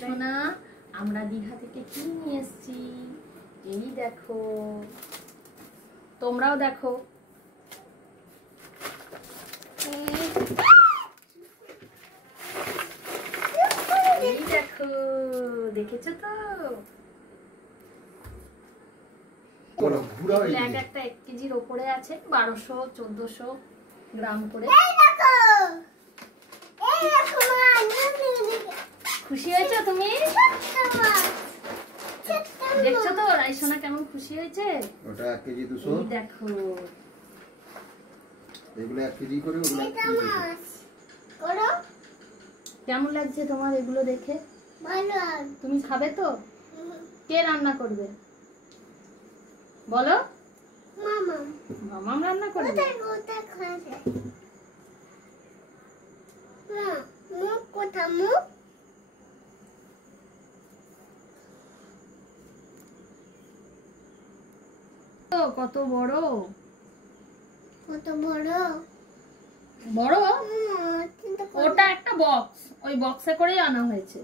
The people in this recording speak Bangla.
সোনা আমরা দীঘা থেকে কি নিয়ে এসেছি এই দেখো, তোমরাও দেখো। এই দেখো, দেখেছো তো? একটা 1 কেজির ওপরে আছে, 1200-1400 গ্রাম করে। খুশি হয়েছো তুমি? দেখছো তো রাইসোনা কেমন খুশি হয়েছে? ওটা 1 কেজি 200। এই দেখো, এগুলো 1 কেজি করে, ওগুলো 1 কেজি করো। কেমন লাগছে তোমার এগুলো দেখে? ভালো। তুমি খাবে তো? কে রান্না করবে বলো? মামা। মামাম রান্না করবে? ওটা খাবে না, মুখ কোথা মুখ? কত বড়, কত বড় বড়। ওটা একটা বক্স, ওই বক্সে করেই আনা হয়েছে।